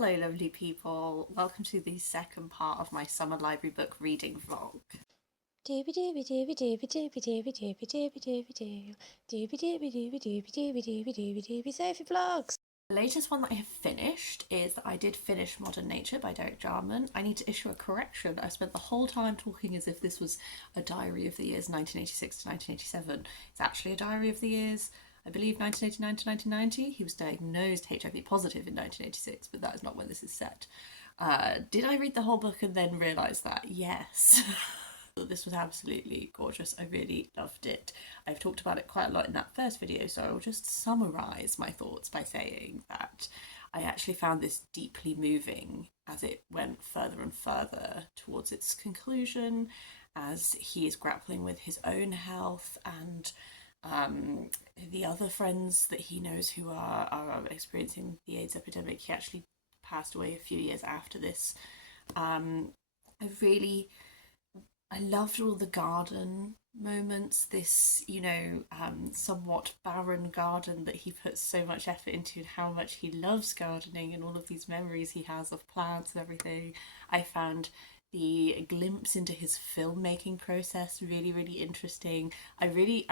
Hello lovely people, welcome to the second part of my summer library book reading vlog. Dooby dooby dooby dooby dooby dooby dooby dooby dooby doo. Dooby dooby dooby dooby dooby dooby dooby dooby Sophie vlogs. The latest one that I have finished is that I did finish Modern Nature by Jarman. I need to issue a correction. I spent the whole time talking as if this was a diary of the years 1986 to 1987. It's actually a diary of the years, I believe, 1989 to 1990. He was diagnosed HIV positive in 1986, but that is not when this is set. Did I read the whole book and then realise that? Yes. This was absolutely gorgeous. I really loved it. I've talked about it quite a lot in that first video, so I will just summarise my thoughts by saying that I actually found this deeply moving as it went further and further towards its conclusion, as he is grappling with his own health and the other friends that he knows who are experiencing the AIDS epidemic. He actually passed away a few years after this. I loved all the garden moments, this, somewhat barren garden that he puts so much effort into, and how much he loves gardening and all of these memories he has of plants and everything. I found the glimpse into his filmmaking process really, really interesting. I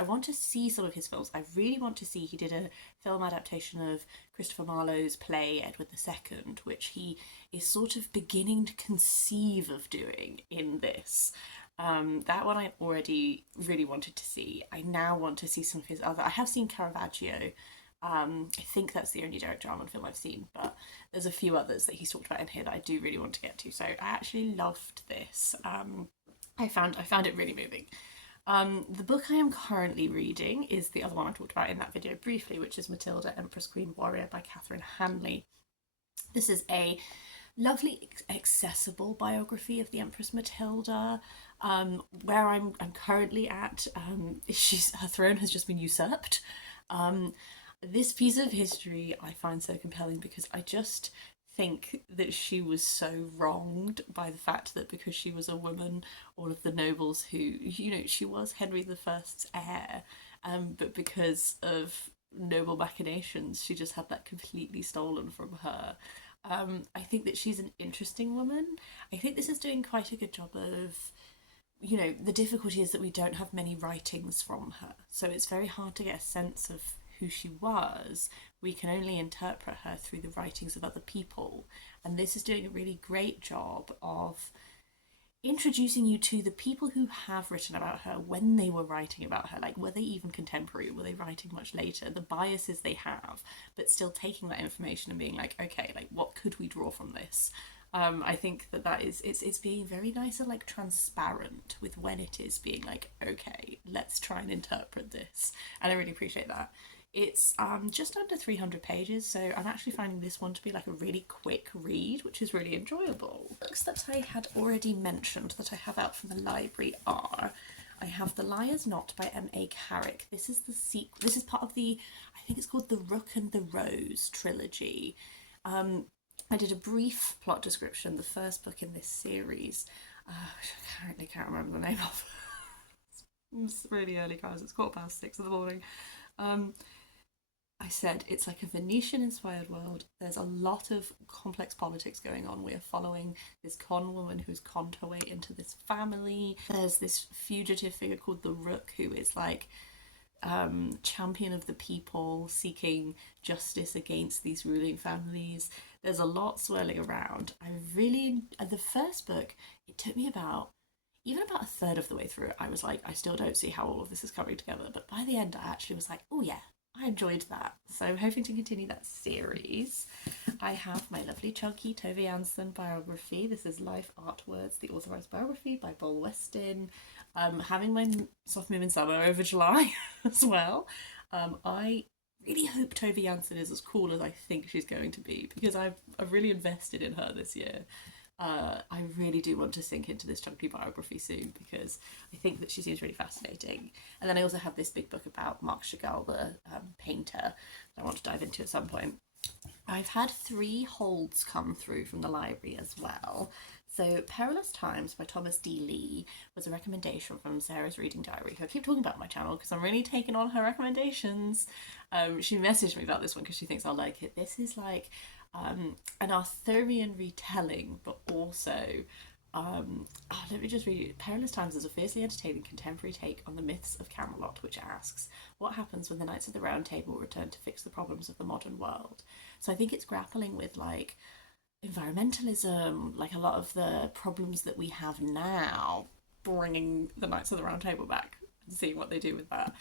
want to see some of his films. I really want to see, he did a film adaptation of Christopher Marlowe's play Edward II, which he is sort of beginning to conceive of doing in this. That one I already really wanted to see. I now want to see some of his other. I have seen Caravaggio. I think that's the only Derek Jarman film I've seen, but there's a few others that he's talked about in here that I do really want to get to. So I actually loved this. I found it really moving. The book I am currently reading is the other one I talked about in that video briefly, which is Matilda, Empress, Queen, Warrior by Catherine Hanley. This is a lovely, accessible biography of the Empress Matilda. Where I'm currently at, her throne has just been usurped. This piece of history I find so compelling because I just think that she was so wronged by the fact that because she was a woman, all of the nobles who, she was Henry I's heir, but because of noble machinations, she just had that completely stolen from her. I think that she's an interesting woman. I think this is doing quite a good job of, the difficulty is that we don't have many writings from her. So it's very hard to get a sense of who she was. We can only interpret her through the writings of other people. And this is doing a really great job of introducing you to the people who have written about her when they were writing about her. Like, were they even contemporary? Were they writing much later? The biases they have, but still taking that information and being like, okay, like, what could we draw from this? I think that is it's being very nice and like transparent with when it is being like, okay, let's try and interpret this, and I really appreciate that. It's just under 300 pages, so I'm actually finding this one to be like a really quick read, which is really enjoyable. Books that I had already mentioned that I have out from the library are, I have The Liar's Knot by M.A. Carrick. This is the sequel. This is part of the, I think it's called the Rook and the Rose trilogy. I did a brief plot description, the first book in this series, which I currently can't remember the name of. It's really early, guys. It's 6:15 in the morning. I said it's like a Venetian-inspired world. There's a lot of complex politics going on. We are following this con woman who's conned her way into this family. There's this fugitive figure called the Rook who is like champion of the people, seeking justice against these ruling families. There's a lot swirling around. The first book, it took me about a third of the way through it, I was like, I still don't see how all of this is coming together. But by the end, I actually was like, oh yeah, I enjoyed that. So I'm hoping to continue that series. I have my lovely chunky Tove Jansson biography. This is Life Art Words, the Authorised Biography by Boel, Weston. Having my soft moon in summer over July as well. I really hope Tove Jansson is as cool as I think she's going to be, because I've really invested in her this year. I really do want to sink into this chunky biography soon because I think that she seems really fascinating. And then I also have this big book about Marc Chagall, the painter, that I want to dive into at some point. I've had 3 holds come through from the library as well. So Perilous Times by Thomas D. Lee was a recommendation from Sarah's Reading Diary, who I keep talking about on my channel because I'm really taking on her recommendations. She messaged me about this one because she thinks I'll like it. This is like an Arthurian retelling, but also let me just read it. Perilous Times is a fiercely entertaining contemporary take on the myths of Camelot, which asks, what happens when the Knights of the Round Table return to fix the problems of the modern world? So I think it's grappling with like environmentalism, like a lot of the problems that we have now, bringing the Knights of the Round Table back and seeing what they do with that.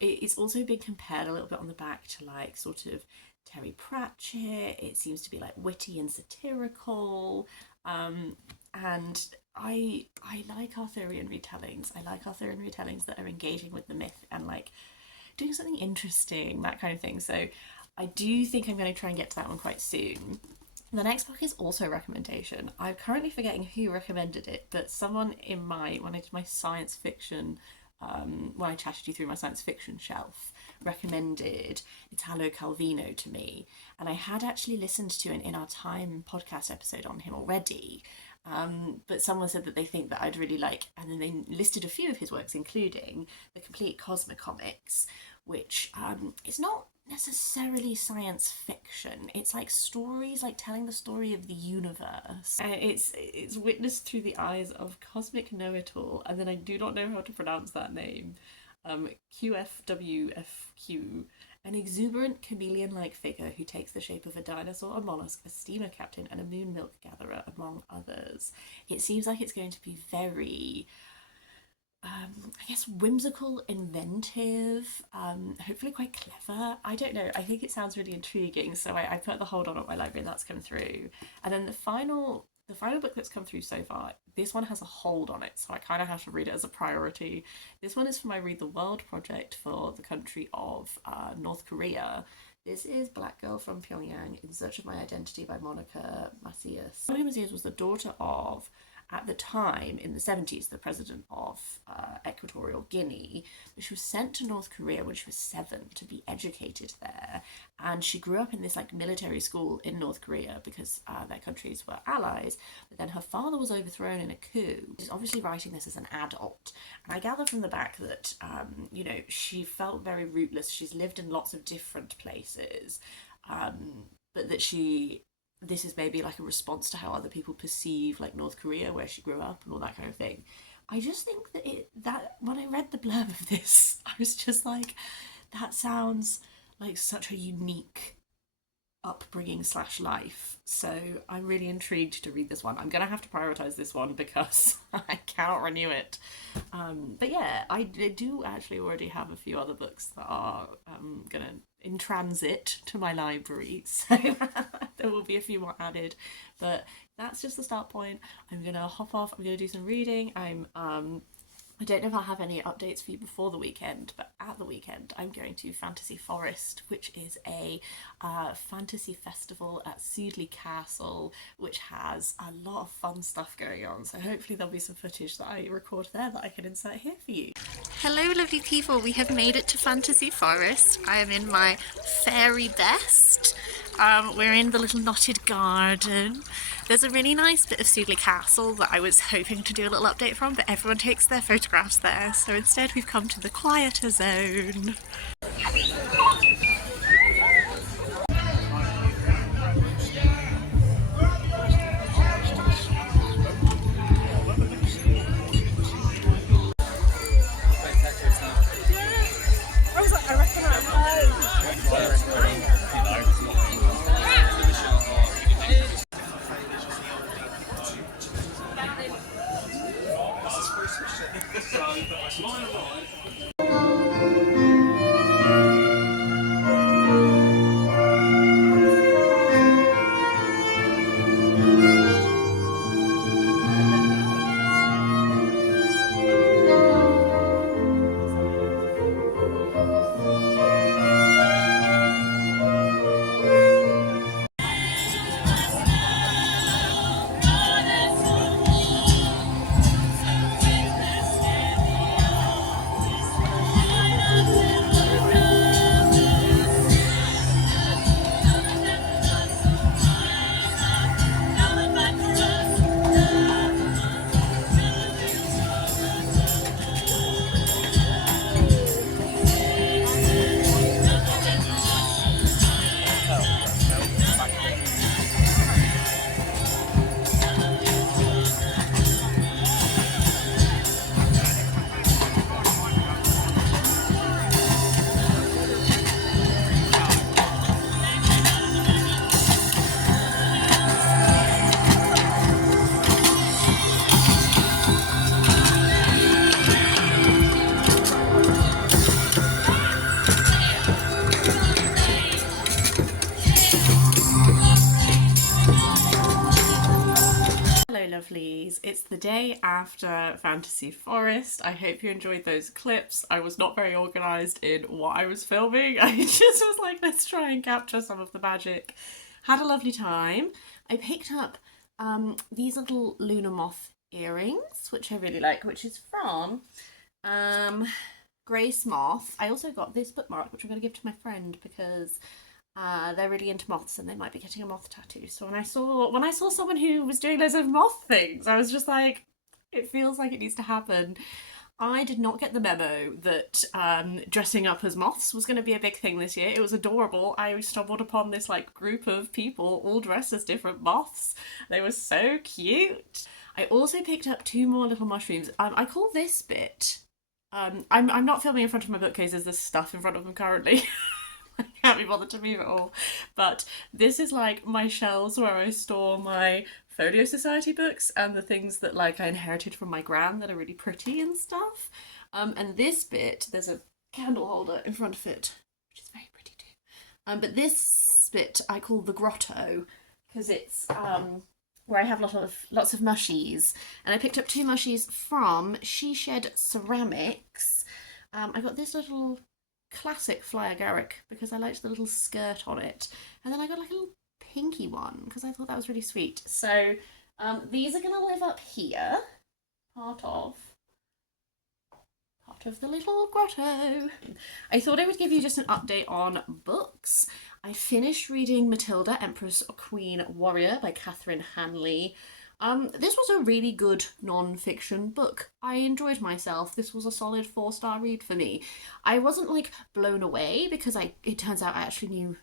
It's also been compared a little bit on the back to like sort of Terry Pratchett. It seems to be like witty and satirical. And I like Arthurian retellings. I like Arthurian retellings that are engaging with the myth and like doing something interesting, that kind of thing. So I do think I'm going to try and get to that one quite soon. The next book is also a recommendation. I'm currently forgetting who recommended it, but someone in when I did my science fiction, when I chatted you through my science fiction shelf, recommended Italo Calvino to me. And I had actually listened to an In Our Time podcast episode on him already. But someone said that they think that I'd really like, and then they listed a few of his works, including the complete Cosmicomics, which is not necessarily science fiction. It's like stories, like telling the story of the universe. It's witnessed through the eyes of Cosmic Know-It-All, and then I do not know how to pronounce that name. QFWFQ, an exuberant chameleon-like figure who takes the shape of a dinosaur, a mollusk, a steamer captain, and a moon milk gatherer, among others. It seems like it's going to be very I guess whimsical, inventive, hopefully quite clever. I don't know. I think it sounds really intriguing. So I put the hold on at my library and that's come through. And then the final book that's come through so far, this one has a hold on it. So I kind of have to read it as a priority. This one is for my Read the World project for the country of North Korea. This is Black Girl from Pyongyang in Search of My Identity by Monica Macias. Monica Macias was the daughter of, at the time, in the 70s, the president of Equatorial Guinea. But she was sent to North Korea when she was 7 to be educated there. And she grew up in this like military school in North Korea because their countries were allies. But then her father was overthrown in a coup. She's obviously writing this as an adult. And I gather from the back that, she felt very rootless. She's lived in lots of different places. But that this is maybe like a response to how other people perceive like North Korea, where she grew up and all that kind of thing. I just think that when I read the blurb of this, I was just like, that sounds like such a unique upbringing / life. So I'm really intrigued to read this one. I'm gonna have to prioritize this one because I cannot renew it. But yeah, I do actually already have a few other books that are gonna in transit to my library, so there will be a few more added, but that's just the start point. I'm gonna hop off. I'm gonna do some reading. I don't know if I'll have any updates for you before the weekend, but at the weekend I'm going to Fantasy Forest, which is a fantasy festival at Sudley Castle, which has a lot of fun stuff going on. So hopefully there'll be some footage that I record there that I can insert here for you. Hello lovely people, we have made it to Fantasy Forest. I am in my fairy best. We're in the little knotted garden. There's a really nice bit of Sudley Castle that I was hoping to do a little update from, but everyone takes their photographs there, so instead we've come to the quieter zone. lovelies. It's the day after Fantasy Forest. I hope you enjoyed those clips. I was not very organised in what I was filming. I just was like, let's try and capture some of the magic. Had a lovely time. I picked up these little Luna Moth earrings, which I really like, which is from Grace Moth. I also got this bookmark, which I'm going to give to my friend because they're really into moths and they might be getting a moth tattoo. So when I saw someone who was doing loads of moth things, I was just like, it feels like it needs to happen. I did not get the memo that dressing up as moths was going to be a big thing this year. It was adorable. I stumbled upon this like group of people all dressed as different moths. They were so cute. I also picked up 2 more little mushrooms. I call this bit. I'm not filming in front of my bookcases. There's stuff in front of them currently. I can't be bothered to move it all. But this is like my shelves where I store my Folio Society books and the things that like I inherited from my gran that are really pretty and stuff. And this bit, there's a candle holder in front of it, which is very pretty too. But this bit I call the grotto because it's where I have lots of mushies. And I picked up 2 mushies from She Shed Ceramics. I got this little classic flyer Carrick because I liked the little skirt on it, and then I got like a little pinky one because I thought that was really sweet. So these are gonna live up here, part of the little grotto. I thought I would give you just an update on books. I finished reading Matilda, Empress, Queen, Warrior by Catherine Hanley. This was a really good non-fiction book. I enjoyed myself. This was a solid 4-star read for me. I wasn't like blown away because it turns out I actually knew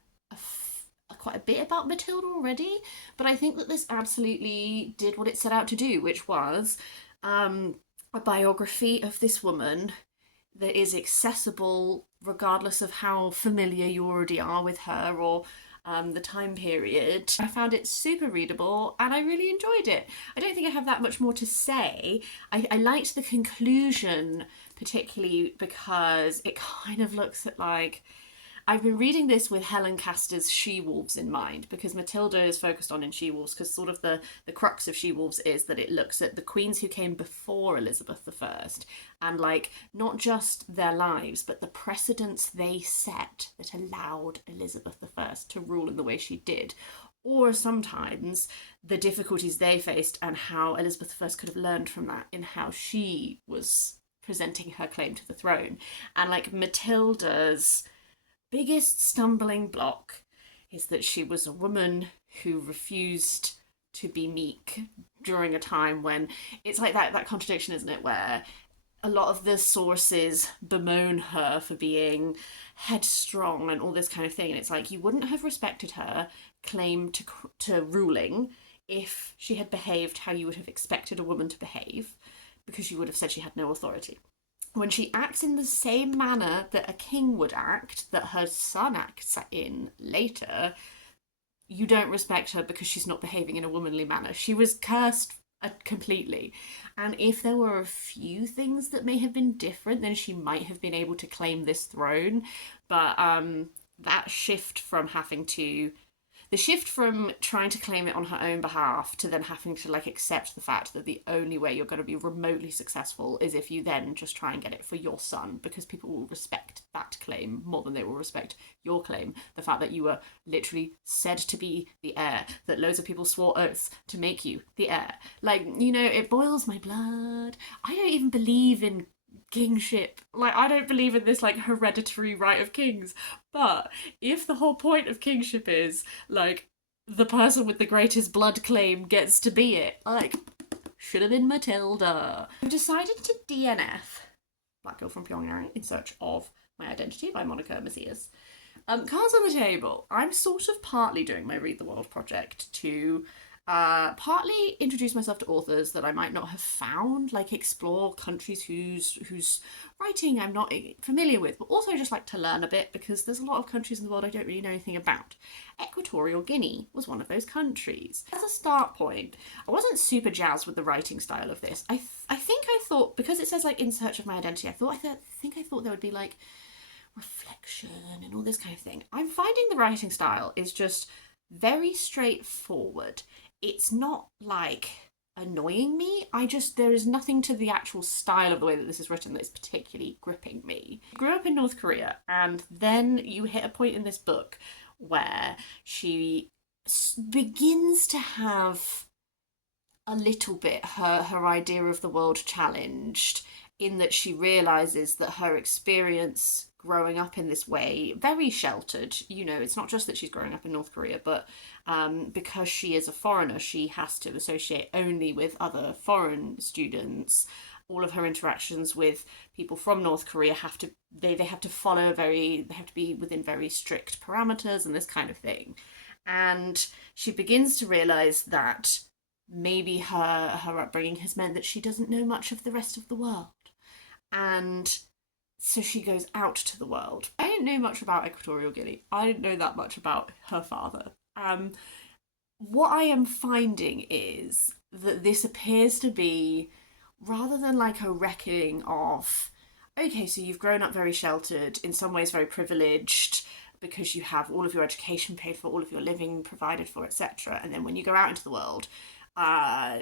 quite a bit about Matilda already, but I think that this absolutely did what it set out to do, which was a biography of this woman that is accessible regardless of how familiar you already are with her or the time period. I found it super readable and I really enjoyed it. I don't think I have that much more to say. I liked the conclusion particularly because it kind of looks at like, I've been reading this with Helen Castor's She-Wolves in mind because Matilda is focused on in She-Wolves because sort of the crux of She-Wolves is that it looks at the queens who came before Elizabeth I and like not just their lives but the precedents they set that allowed Elizabeth I to rule in the way she did, or sometimes the difficulties they faced and how Elizabeth I could have learned from that in how she was presenting her claim to the throne. And like Matilda's biggest stumbling block is that she was a woman who refused to be meek during a time when it's like that contradiction, isn't it, where a lot of the sources bemoan her for being headstrong and all this kind of thing, and it's like you wouldn't have respected her claim to ruling if she had behaved how you would have expected a woman to behave, because you would have said she had no authority. When she acts in the same manner that a king would act, that her son acts in later, you don't respect her because she's not behaving in a womanly manner. She was cursed completely. And if there were a few things that may have been different, then she might have been able to claim this throne. But that shift from trying to claim it on her own behalf to then having to like accept the fact that the only way you're going to be remotely successful is if you then just try and get it for your son, because people will respect that claim more than they will respect your claim. The fact that you were literally said to be the heir, that loads of people swore oaths to make you the heir. Like, you know, it boils my blood. I don't even believe in kingship. Like, I don't believe in this like hereditary right of kings. But if the whole point of kingship is like the person with the greatest blood claim gets to be it, like, should have been Matilda. I've decided to DNF Black Girl from Pyongyang in Search of My Identity by Monica Macias. Cards on the table. I'm sort of partly doing my Read the World project to partly introduce myself to authors that I might not have found, like explore countries whose writing I'm not familiar with, but also just like to learn a bit because there's a lot of countries in the world I don't really know anything about. Equatorial Guinea was one of those countries. As a start point, I wasn't super jazzed with the writing style of this. I think I thought, because it says like In Search of My Identity, I thought there would be like reflection and all this kind of thing. I'm finding the writing style is just very straightforward. It's not like annoying me. There is nothing to the actual style of the way that this is written that is particularly gripping me. I grew up in North Korea, and then you hit a point in this book where she begins to have a little bit her idea of the world challenged, in that she realizes that her experience growing up in this way, very sheltered, it's not just that she's growing up in North Korea, but because she is a foreigner, she has to associate only with other foreign students. All of her interactions with people from North Korea have to be within very strict parameters and this kind of thing. And she begins to realize that maybe her upbringing has meant that she doesn't know much of the rest of the world. And so she goes out to the world. I didn't know much about Equatorial Guinea. I didn't know that much about her father. What I am finding is that this appears to be, rather than like a reckoning of, okay, so you've grown up very sheltered, in some ways very privileged, because you have all of your education paid for, all of your living provided for, etc. And then when you go out into the world,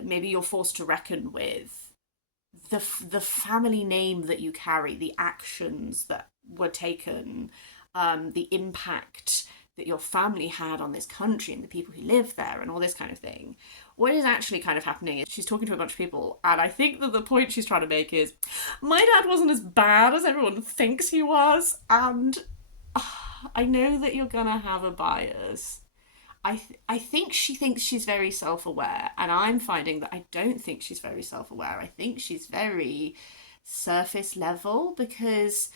maybe you're forced to reckon with the family name that you carry, the actions that were taken, the impact that your family had on this country and the people who live there and all this kind of thing. What is actually kind of happening is she's talking to a bunch of people, and I think that the point she's trying to make is, my dad wasn't as bad as everyone thinks he was, and I know that you're gonna have a bias. I think she thinks she's very self-aware, and I'm finding that I don't think she's very self-aware. I think she's very surface level, because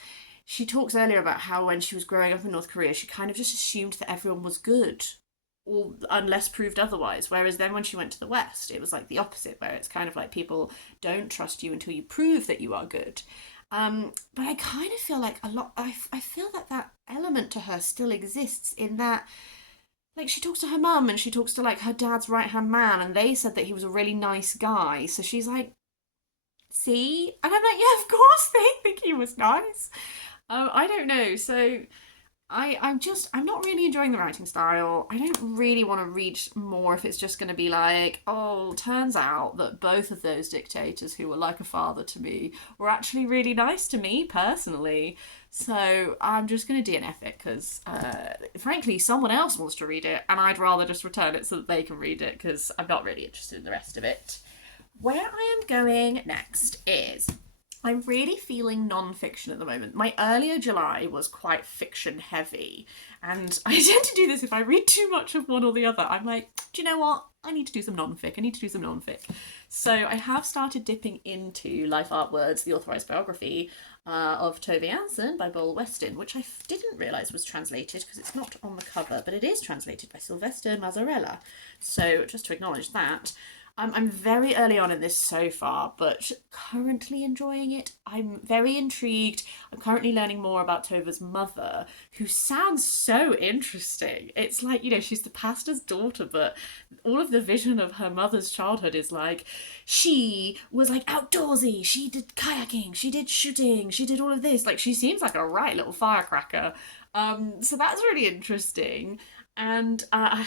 she talks earlier about how when she was growing up in North Korea, she kind of just assumed that everyone was good, or unless proved otherwise. Whereas then when she went to the West, it was like the opposite, where it's kind of like people don't trust you until you prove that you are good. But I kind of feel like I feel that element to her still exists, in that, like, she talks to her mum and she talks to like her dad's right-hand man, and they said that he was a really nice guy. So she's like, see? And I'm like, yeah, of course they think he was nice. I don't know. So I'm not really enjoying the writing style. I don't really want to read more if it's just going to be like, oh, turns out that both of those dictators who were like a father to me were actually really nice to me personally. So I'm just going to DNF it, because frankly someone else wants to read it, and I'd rather just return it so that they can read it, because I'm not really interested in the rest of it. Where I am going next is, I'm really feeling non-fiction at the moment. My earlier July was quite fiction heavy, and I tend to do this if I read too much of one or the other. I'm like, do you know what? I need to do some non-fic. So I have started dipping into Life Art Words, the Authorised Biography of Tove Jansson by Boel Weston, which I didn't realise was translated, because it's not on the cover, but it is translated by Sylvester Mazzarella. So just to acknowledge that. I'm very early on in this so far, but currently enjoying it. I'm very intrigued. I'm currently learning more about Tova's mother, who sounds so interesting. It's like, she's the pastor's daughter, but all of the vision of her mother's childhood is like, she was like outdoorsy, she did kayaking, she did shooting, she did all of this. Like, she seems like a right little firecracker. So that's really interesting. And I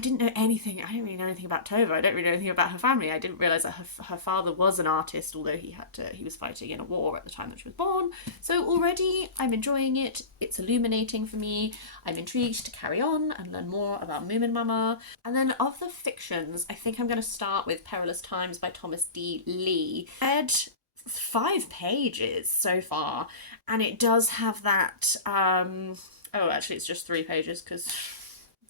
didn't know anything. I didn't really know anything about Tove. I don't really know anything about her family. I didn't realise that her father was an artist, although he was fighting in a war at the time that she was born. So already I'm enjoying it. It's illuminating for me. I'm intrigued to carry on and learn more about Moomin Mama. And then of the fictions, I think I'm going to start with Perilous Times by Thomas D. Lee. I read 5 pages so far, and it does have that... oh, actually, it's just 3 pages, because...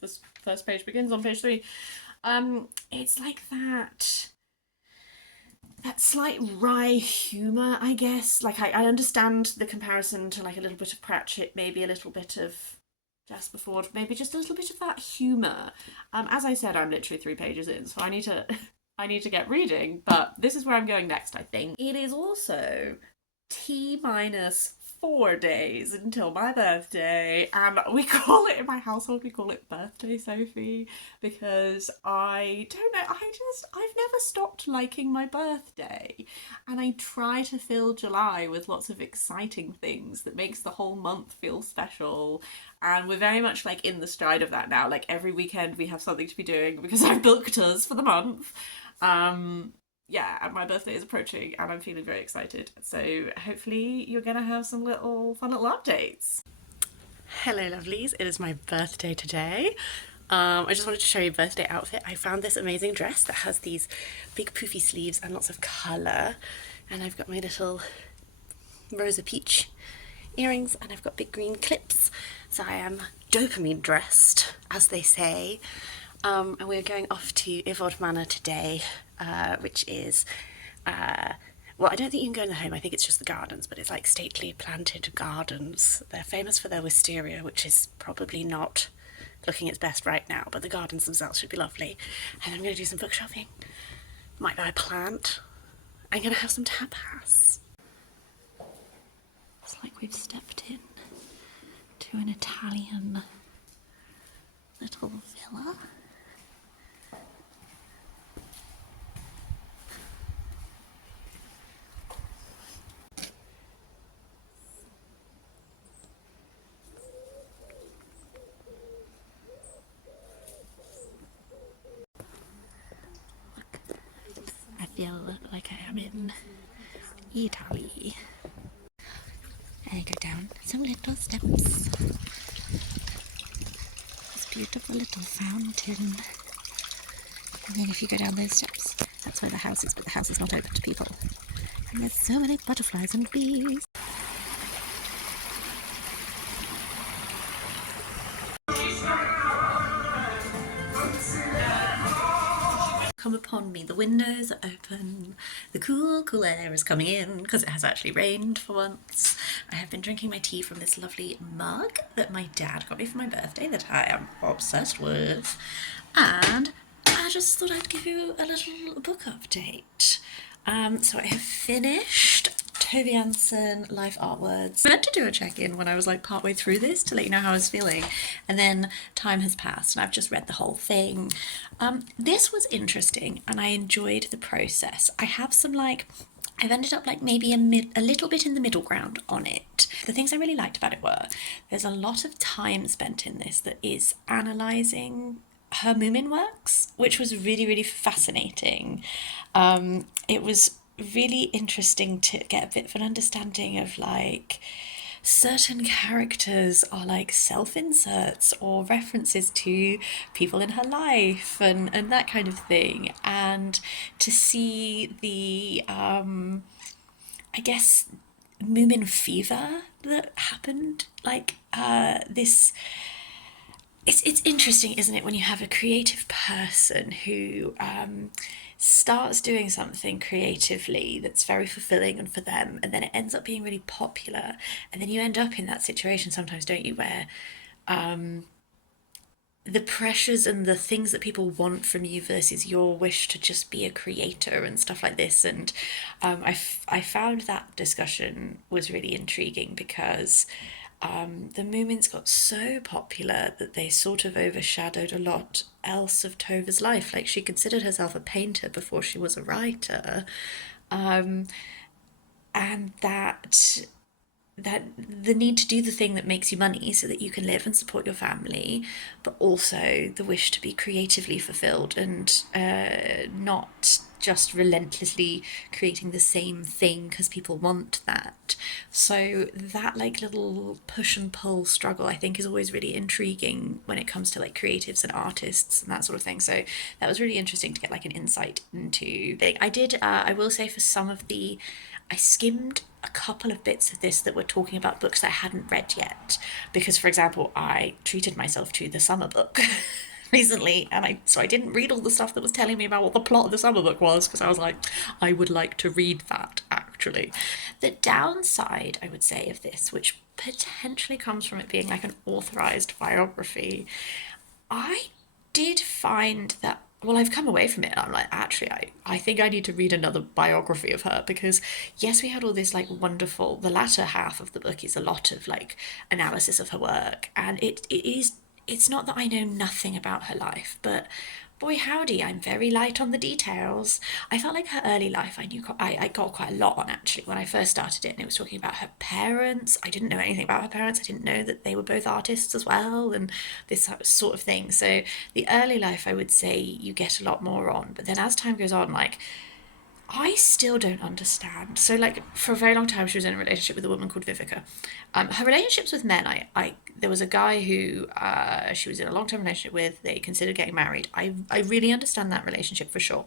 this first page begins on page 3. It's like that slight wry humour, I guess. Like, I understand the comparison to like a little bit of Pratchett, maybe a little bit of Jasper Fforde, maybe just a little bit of that humour. As I said, I'm literally 3 pages in, so I need to get reading, but this is where I'm going next, I think. It is also T-4 days until my birthday, and we call it, in my household, we call it Birthday Sophie, because I don't know, I've never stopped liking my birthday, and I try to fill July with lots of exciting things that makes the whole month feel special, and we're very much like in the stride of that now. Like, every weekend we have something to be doing because I've booked us for the month. Yeah, and my birthday is approaching and I'm feeling very excited. So hopefully you're going to have some fun little updates. Hello lovelies, it is my birthday today. I just wanted to show you a birthday outfit. I found this amazing dress that has these big poofy sleeves and lots of colour. And I've got my little Rosa Peach earrings and I've got big green clips. So I am dopamine dressed, as they say. And we're going off to Iford Manor today, which is well, I don't think you can go in the home, I think it's just the gardens, but it's like stately planted gardens. They're famous for their wisteria, which is probably not looking its best right now, but the gardens themselves should be lovely. And I'm going to do some book shopping. Might buy a plant. I'm going to have some tapas. It's like we've stepped in to an Italian little villa. I feel like I am in Italy. I go down some little steps. This beautiful little fountain. And then if you go down those steps, that's where the house is, but the house is not open to people. And there's so many butterflies and bees. Come upon me. The windows are open. The cool air is coming in because it has actually rained for once. I have been drinking my tea from this lovely mug that my dad got me for my birthday that I am obsessed with. And I just thought I'd give you a little book update. So I have finished Tove Jansson Life Artworks. I meant to do a check-in when I was like partway through this to let you know how I was feeling, and then time has passed and I've just read the whole thing. This was interesting and I enjoyed the process. I have some I've ended up maybe a little bit in the middle ground on it. The things I really liked about it were there's a lot of time spent in this that is analysing her Moomin works, which was really fascinating. It was really interesting to get a bit of an understanding of certain characters are self-inserts or references to people in her life and that kind of thing, and to see the I guess Moomin fever that happened this. It's interesting, isn't it, when you have a creative person who starts doing something creatively that's very fulfilling and for them, and then it ends up being really popular, and then you end up in that situation sometimes, don't you, where the pressures and the things that people want from you versus your wish to just be a creator and stuff like this. And I found that discussion was really intriguing because the Moomins got so popular that they sort of overshadowed a lot else of Tova's life. She considered herself a painter before she was a writer, and that the need to do the thing that makes you money so that you can live and support your family, but also the wish to be creatively fulfilled and not just relentlessly creating the same thing because people want that. So that little push and pull struggle, I think, is always really intriguing when it comes to creatives and artists and that sort of thing. So that was really interesting to get an insight into. I did I will say, for some of the I skimmed a couple of bits of this that were talking about books I hadn't read yet, because, for example, I treated myself to the summer book recently, and I didn't read all the stuff that was telling me about what the plot of the summer book was, because I was like, I would like to read that, actually. The downside, I would say, of this, which potentially comes from it being an authorised biography, I did find that, well, I've come away from it and I'm actually, I think I need to read another biography of her, because yes, we had all this wonderful, the latter half of the book is a lot of analysis of her work, and it's not that I know nothing about her life, but boy howdy, I'm very light on the details. I felt like her early life, I got quite a lot on actually when I first started it, and it was talking about her parents. I didn't know anything about her parents. I didn't know that they were both artists as well, and this sort of thing. So the early life, I would say you get a lot more on, but then as time goes on, like I still don't understand. So, like, for a very long time, she was in a relationship with a woman called Vivica. Her relationships with men, there was a guy who she was in a long-term relationship with. They considered getting married. I really understand that relationship for sure.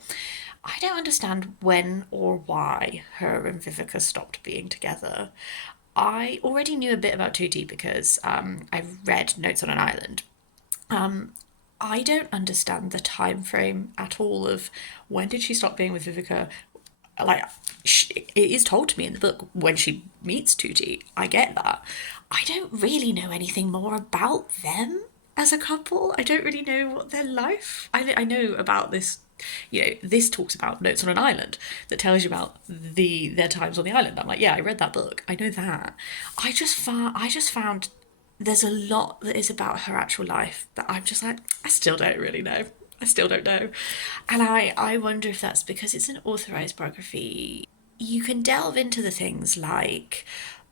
I don't understand when or why her and Vivica stopped being together. I already knew a bit about Tutti because I've read Notes on an Island. I don't understand the time frame at all of when did she stop being with Vivica. Like, it is told to me in the book when she meets Tutti. I get that. I don't really know anything more about them as a couple. I don't really know what their life. I know about this. You know, this talks about Notes on an Island that tells you about their times on the island. I'm like, yeah, I read that book. I know that. I just found there's a lot that is about her actual life that I'm just like, I still don't really know. I still don't know. And I wonder if that's because it's an authorized biography. You can delve into the things like,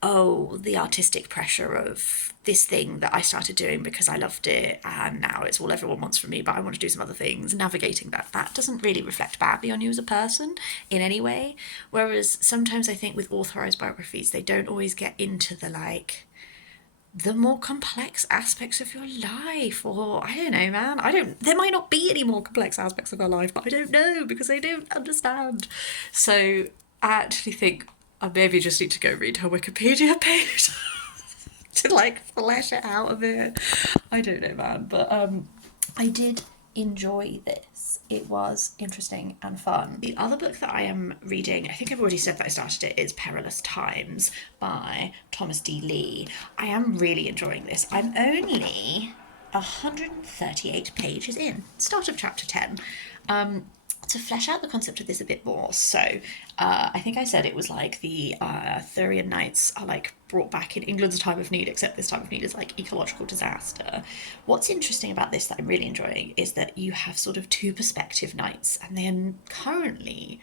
oh, the artistic pressure of this thing that I started doing because I loved it and now it's all everyone wants from me, but I want to do some other things. Navigating that doesn't really reflect badly on you as a person in any way. Whereas sometimes I think with authorized biographies, they don't always get into the more complex aspects of your life, or I don't know, man. There might not be any more complex aspects of our life, but I don't know because I don't understand. So I actually think I maybe just need to go read her Wikipedia page to like flesh it out a bit. I don't know, man, but I did enjoy this. It was interesting and fun. The other book that I am reading, I think I've already said that I started it, is Perilous Times by Thomas D. Lee. I am really enjoying this. I'm only 138 pages in, start of chapter 10. To flesh out the concept of this a bit more, so I think I said it was like the Arthurian knights are like brought back in England's time of need, except this time of need is like ecological disaster. What's interesting about this that I'm really enjoying is that you have sort of two perspective knights, and they're currently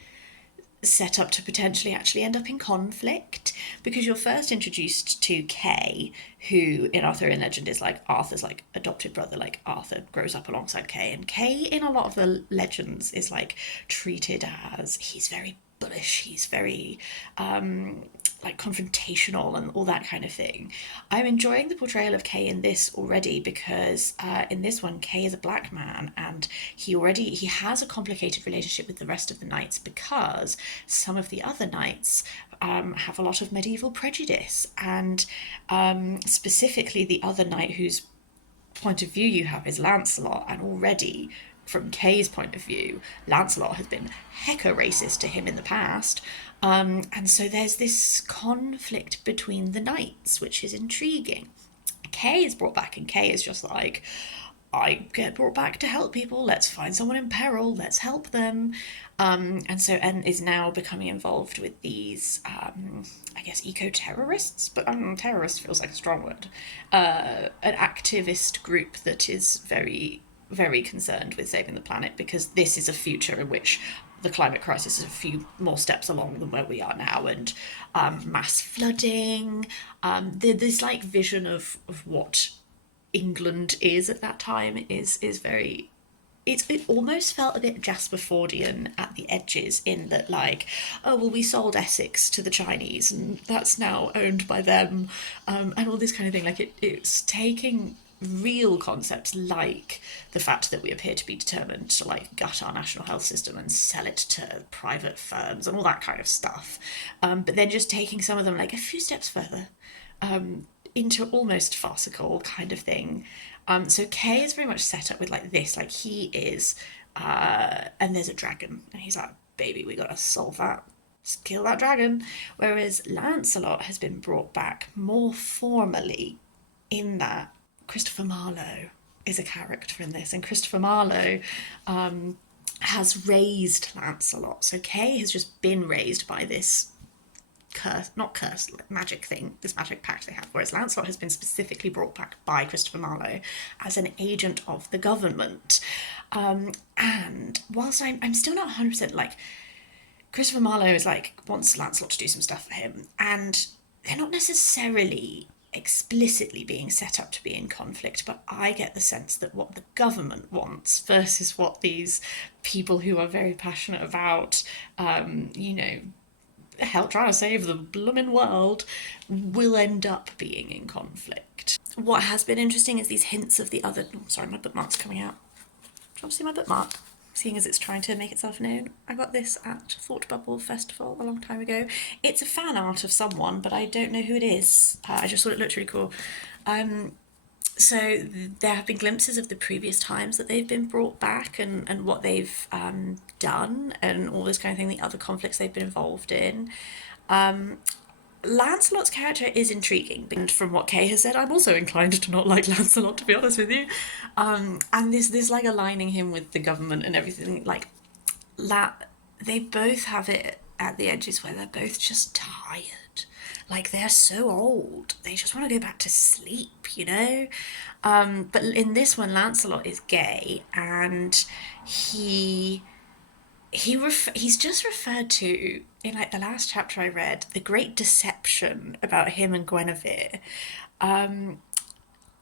set up to potentially actually end up in conflict because you're first introduced to Kay, who in Arthurian legend is like Arthur's like adopted brother. Like Arthur grows up alongside Kay, and Kay in a lot of the legends is like treated as he's very bullish, he's very like confrontational and all that kind of thing. I'm enjoying the portrayal of Kay in this already because in this one Kay is a black man and he has a complicated relationship with the rest of the knights because some of the other knights have a lot of medieval prejudice, and specifically the other knight whose point of view you have is Lancelot, and already from Kay's point of view, Lancelot has been hecka racist to him in the past. And so there's this conflict between the knights, which is intriguing. Kay is brought back, and Kay is just like, I get brought back to help people. Let's find someone in peril. Let's help them. And is now becoming involved with these, I guess, eco-terrorists, but terrorist feels like a strong word. An activist group that is very, very concerned with saving the planet because this is a future in which the climate crisis is a few more steps along than where we are now, and mass flooding. This like vision of what England is at that time is very. It almost felt a bit Jasper Fordian at the edges in that, like, oh well, we sold Essex to the Chinese and that's now owned by them, and all this kind of thing. Like it's taking real concepts like the fact that we appear to be determined to like gut our national health system and sell it to private firms and all that kind of stuff, but then just taking some of them like a few steps further into almost farcical kind of thing. So Kay is very much set up with like this, like he is, and there's a dragon, and he's like, baby, we gotta solve that, just kill that dragon. Whereas Lancelot has been brought back more formally in that Christopher Marlowe is a character in this, and Christopher Marlowe has raised Lancelot. So Kay has just been raised by this magic thing, this magic pact they have, whereas Lancelot has been specifically brought back by Christopher Marlowe as an agent of the government. And whilst I'm still not 100% like, Christopher Marlowe is like, wants Lancelot to do some stuff for him, and they're not necessarily explicitly being set up to be in conflict, but I get the sense that what the government wants versus what these people who are very passionate about, help trying to save the blooming world, will end up being in conflict. What has been interesting is these hints of the other. Oh, sorry, my bookmark's coming out. Do you want to see my bookmark? Seeing as it's trying to make itself known. I got this at Thought Bubble Festival a long time ago. It's a fan art of someone, but I don't know who it is. I just thought it looked really cool. So there have been glimpses of the previous times that they've been brought back, and what they've done, and all this kind of thing, the other conflicts they've been involved in. Lancelot's character is intriguing, and from what Kay has said, I'm also inclined to not like Lancelot, to be honest with you. And this like aligning him with the government and everything, like they both have it at the edges where they're both just tired. Like, they're so old, they just want to go back to sleep, you know? But in this one, Lancelot is gay, and he's just referred to in like the last chapter I read, the great deception about him and Guinevere.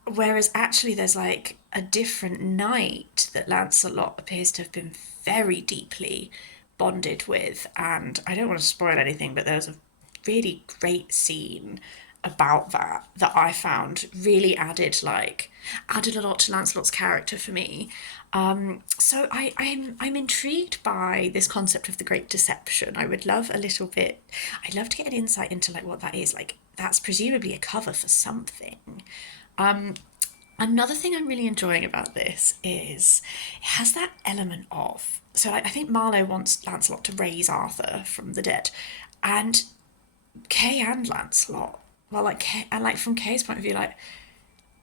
Whereas actually there's like a different knight that Lancelot appears to have been very deeply bonded with, and I don't want to spoil anything, but there's a really great scene about that I found really added a lot to Lancelot's character for me. So I'm intrigued by this concept of the Great Deception. I would love a little bit. I'd love to get an insight into like what that is. Like, that's presumably a cover for something. Another thing I'm really enjoying about this is it has that element of, so like, I think Marlowe wants Lancelot to raise Arthur from the dead, and Kay and Lancelot, well, like Kay, and like from Kay's point of view, like,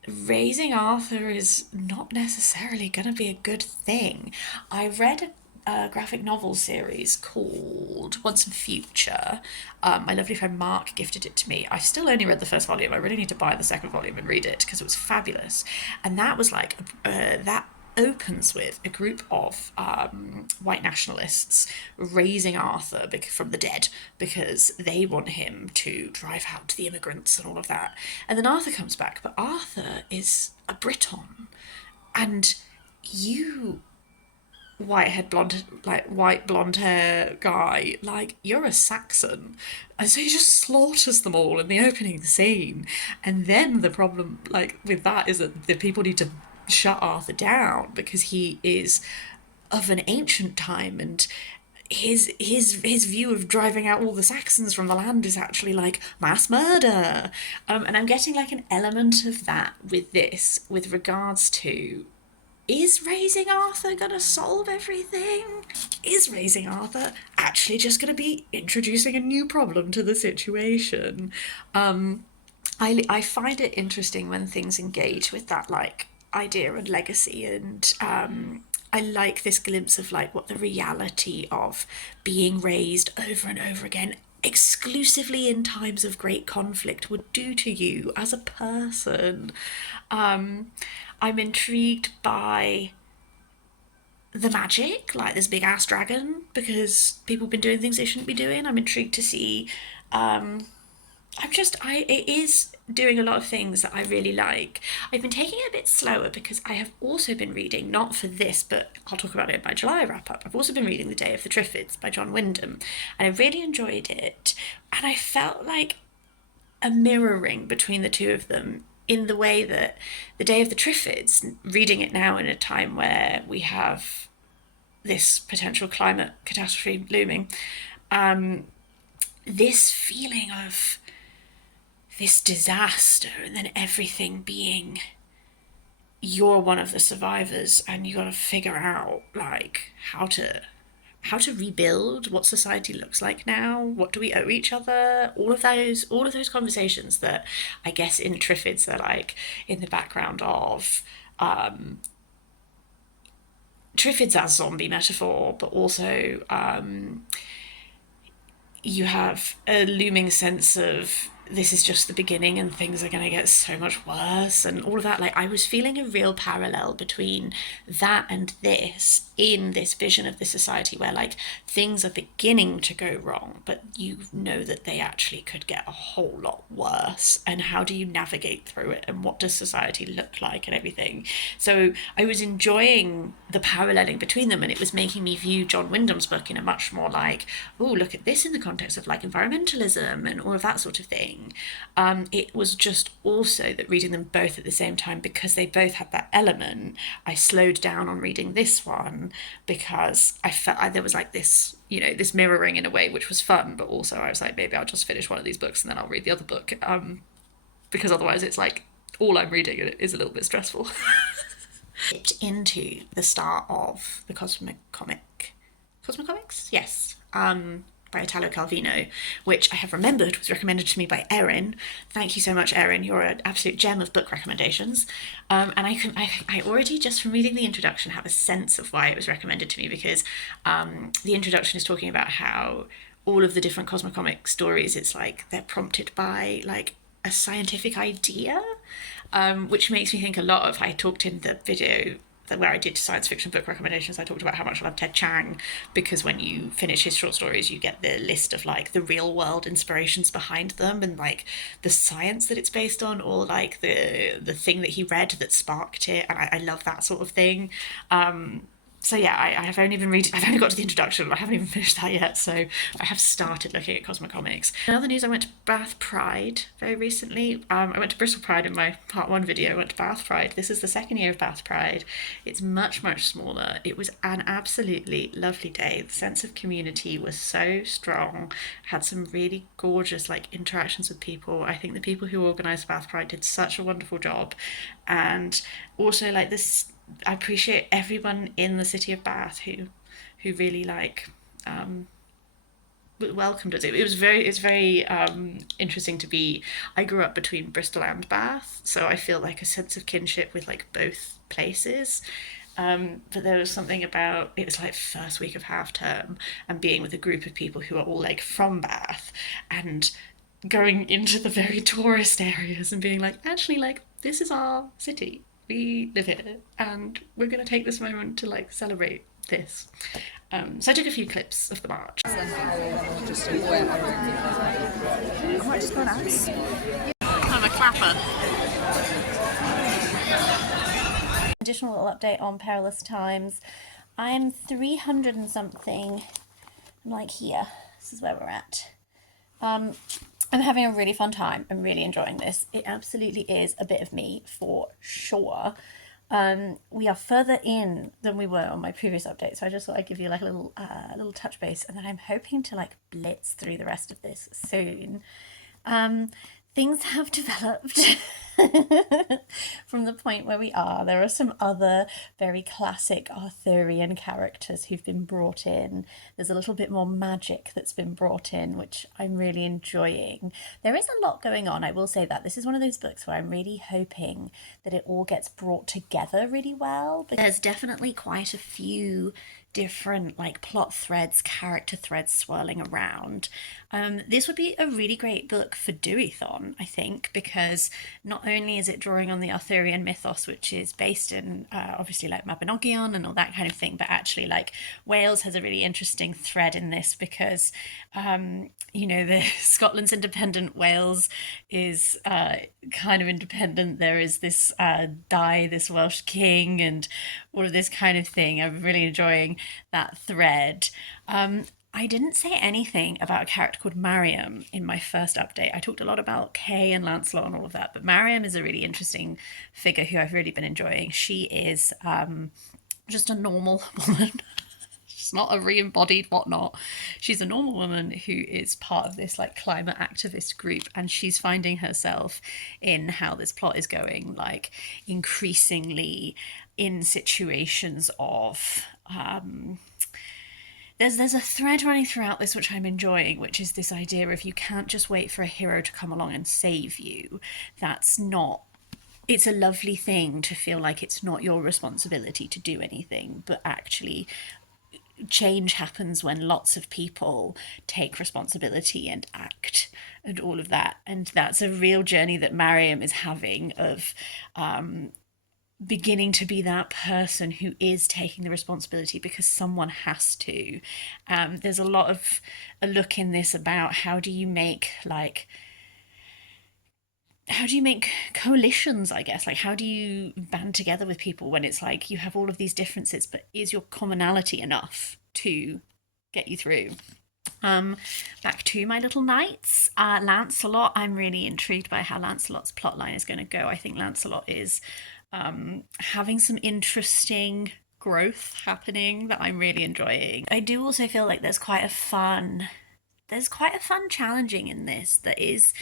raising Arthur is not necessarily going to be a good thing. I read a graphic novel series called Once and Future. My lovely friend Marc gifted it to me. I still only read the first volume. I really need to buy the second volume and read it because it was fabulous. And that was like, that opens with a group of white nationalists raising Arthur from the dead because they want him to drive out the immigrants and all of that. And then Arthur comes back, but Arthur is a Briton, and you, white blonde hair guy, like, you're a Saxon. And so he just slaughters them all in the opening scene. And then the problem, like, with that is that the people need to shut Arthur down because he is of an ancient time, and his view of driving out all the Saxons from the land is actually like mass murder. And I'm getting like an element of that with this, with regards to, is raising Arthur gonna solve everything? Is raising Arthur actually just gonna be introducing a new problem to the situation? I find it interesting when things engage with that, like, idea and legacy, and I like this glimpse of like what the reality of being raised over and over again exclusively in times of great conflict would do to you as a person. I'm intrigued by the magic, like this big ass dragon, because people have been doing things they shouldn't be doing. I'm intrigued to see. It is doing a lot of things that I really like. I've been taking it a bit slower because I have also been reading, not for this, but I'll talk about it in my July wrap up. I've also been reading The Day of the Triffids by John Wyndham, and I really enjoyed it. And I felt like a mirroring between the two of them in the way that The Day of the Triffids, reading it now in a time where we have this potential climate catastrophe looming, this feeling of this disaster, and then everything being, you're one of the survivors and you got to figure out like how to rebuild what society looks like now, what do we owe each other, all of those conversations that I guess in Triffids are like in the background of Triffids as zombie metaphor, but also you have a looming sense of this is just the beginning and things are going to get so much worse and all of that. Like, I was feeling a real parallel between that and this, in this vision of the society where like things are beginning to go wrong, but you know that they actually could get a whole lot worse, and how do you navigate through it, and what does society look like and everything. So I was enjoying the paralleling between them, and it was making me view John Wyndham's book in a much more like, oh, look at this in the context of like environmentalism and all of that sort of thing. It was just also that reading them both at the same time, because they both had that element, I slowed down on reading this one because I felt there was like this, you know, this mirroring in a way which was fun, but also I was like, maybe I'll just finish one of these books and then I'll read the other book, because otherwise it's like all I'm reading is a little bit stressful. Into the start of the Cosmicomics, yes, by Italo Calvino, which I have remembered was recommended to me by Erin. Thank you so much, Erin. You're an absolute gem of book recommendations. And I already, just from reading the introduction, have a sense of why it was recommended to me, because the introduction is talking about how all of the different Cosmicomic stories, it's like they're prompted by like a scientific idea, which makes me think a lot of, I talked in the video where I did science fiction book recommendations, I talked about how much I love Ted Chiang, because when you finish his short stories, you get the list of like the real world inspirations behind them and like the science that it's based on, or like the thing that he read that sparked it, and I love that sort of thing. So yeah, I've only got to the introduction. I haven't even finished that yet. So I have started looking at Cosmicomics. In other news, I went to Bath Pride very recently. I went to Bristol Pride in my part 1 video. I went to Bath Pride. This is the second year of Bath Pride. It's much, much smaller. It was an absolutely lovely day. The sense of community was so strong. Had some really gorgeous like interactions with people. I think the people who organised Bath Pride did such a wonderful job. And also like this, I appreciate everyone in the city of Bath who really like welcomed us. It's very interesting to be. I grew up between Bristol and Bath, so I feel like a sense of kinship with like both places. But there was something about, it was like first week of half term and being with a group of people who are all like from Bath and going into the very tourist areas and being like, actually, like, this is our city, we live here, and we're going to take this moment to like celebrate this. So I took a few clips of the march. I might just go and ask. I'm a clapper. Additional little update on Perilous Times. I'm 300 and something. I'm like here. This is where we're at. I'm having a really fun time. I'm really enjoying this. It absolutely is a bit of me for sure. We are further in than we were on my previous update, so I just thought I'd give you like a little touch base, and then I'm hoping to like blitz through the rest of this soon. Things have developed from the point where we are. There are some other very classic Arthurian characters who've been brought in. There's a little bit more magic that's been brought in, which I'm really enjoying. There is a lot going on, I will say that. This is one of those books where I'm really hoping that it all gets brought together really well. There's definitely quite a few different like plot threads, character threads swirling around. This would be a really great book for Deweython, I think, because not only is it drawing on the Arthurian mythos, which is based in obviously like Mabinogion and all that kind of thing, but actually like Wales has a really interesting thread in this because you know, the Scotland's independent, Wales is kind of independent. There is this this Welsh king and all of this kind of thing. I'm really enjoying that thread. I didn't say anything about a character called Mariam in my first update. I talked a lot about Kay and Lancelot and all of that, but Mariam is a really interesting figure who I've really been enjoying. She is just a normal woman. She's not a re-embodied whatnot. She's a normal woman who is part of this like climate activist group, and she's finding herself in how this plot is going, like increasingly in situations of there's a thread running throughout this which I'm enjoying, which is this idea of you can't just wait for a hero to come along and save you. It's a lovely thing to feel like it's not your responsibility to do anything, but actually change happens when lots of people take responsibility and act and all of that. And that's a real journey that Mariam is having of beginning to be that person who is taking the responsibility because someone has to. There's a lot of a look in this about how do you make coalitions, I guess, like how do you band together with people when it's like you have all of these differences, but is your commonality enough to get you through? Back to my little knights. Lancelot, I'm really intrigued by how Lancelot's plotline is going to go. I think Lancelot is having some interesting growth happening that I'm really enjoying. I do also feel like there's quite a fun challenging in this that is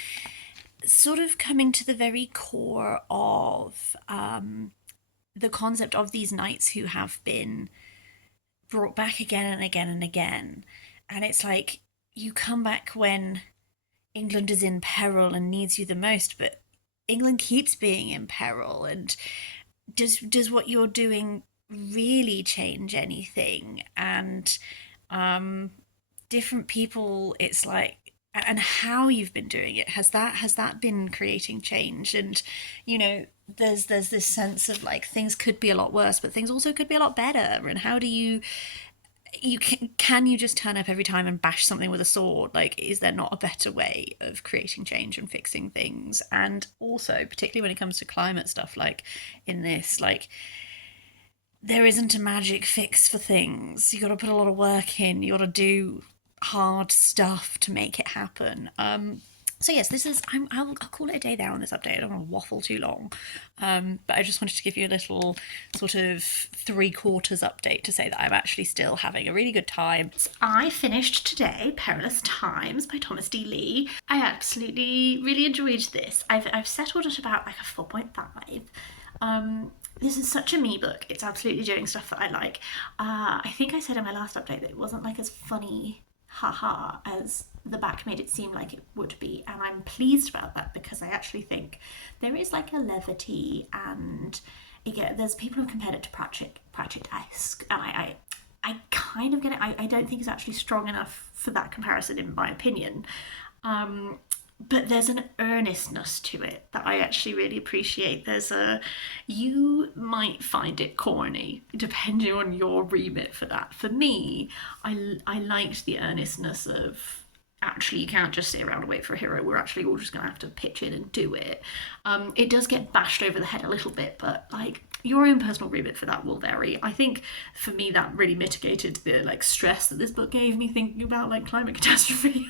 sort of coming to the very core of the concept of these knights who have been brought back again and again and again. And it's like you come back when England is in peril and needs you the most, but England keeps being in peril. And does what you're doing really change anything? And different people, it's like, and how you've been doing it, has that been creating change? And there's this sense of like things could be a lot worse, but things also could be a lot better. And how do you can you just turn up every time and bash something with a sword? Like, is there not a better way of creating change and fixing things? And also, particularly when it comes to climate stuff, like in this, like there isn't a magic fix for things. You got to put a lot of work in. You got to do hard stuff to make it happen. So yes, this is, I'll call it a day there on this update. I don't want to waffle too long, but I just wanted to give you a little sort of 3/4 update to say that I'm actually still having a really good time. So I finished today Perilous Times by Thomas D. Lee. I absolutely really enjoyed this. I've settled at about like a 4.5. This is such a me book. It's absolutely doing stuff that I like. I think I said in my last update that it wasn't like as funny haha as the back made it seem like it would be, and I'm pleased about that because I actually think there is like a levity, and again, there's people who've compared it to Pratchett-esque, and I kind of get it. I don't think it's actually strong enough for that comparison in my opinion, but there's an earnestness to it that I actually really appreciate. You might find it corny depending on your remit for that. For me, I liked the earnestness of actually you can't just sit around and wait for a hero. We're actually all just going to have to pitch in and do it. It does get bashed over the head a little bit, but like your own personal remit for that will vary. I think for me that really mitigated the like stress that this book gave me thinking about like climate catastrophe.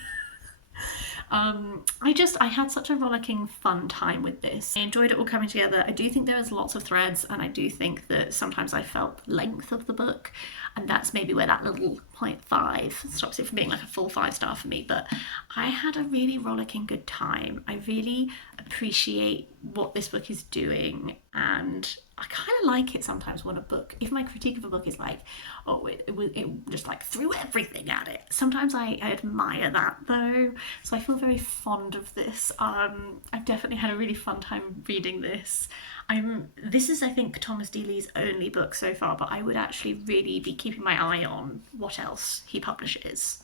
I had such a rollicking fun time with this. I enjoyed it all coming together. I do think there was lots of threads, and I do think that sometimes I felt the length of the book, and that's maybe where that little 0.5 stops it from being like a full 5-star for me. But I had a really rollicking good time. I really appreciate what this book is doing, and I kind of like it sometimes when a book, if my critique of a book is like, oh, it just like threw everything at it. Sometimes I admire that though. So I feel very fond of this. I've definitely had a really fun time reading this. This is, I think, Thomas D. Lee's only book so far, but I would actually really be keeping my eye on what else he publishes.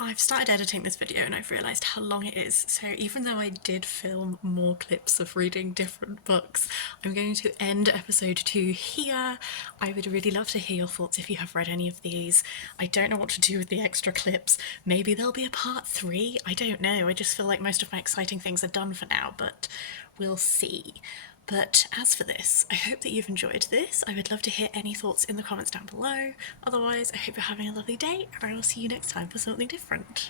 I've started editing this video and I've realised how long it is, so even though I did film more clips of reading different books, I'm going to end episode 2 here. I would really love to hear your thoughts if you have read any of these. I don't know what to do with the extra clips. Maybe there'll be a part 3, I don't know. I just feel like most of my exciting things are done for now, but we'll see. But as for this, I hope that you've enjoyed this. I would love to hear any thoughts in the comments down below. Otherwise, I hope you're having a lovely day, and I will see you next time for something different.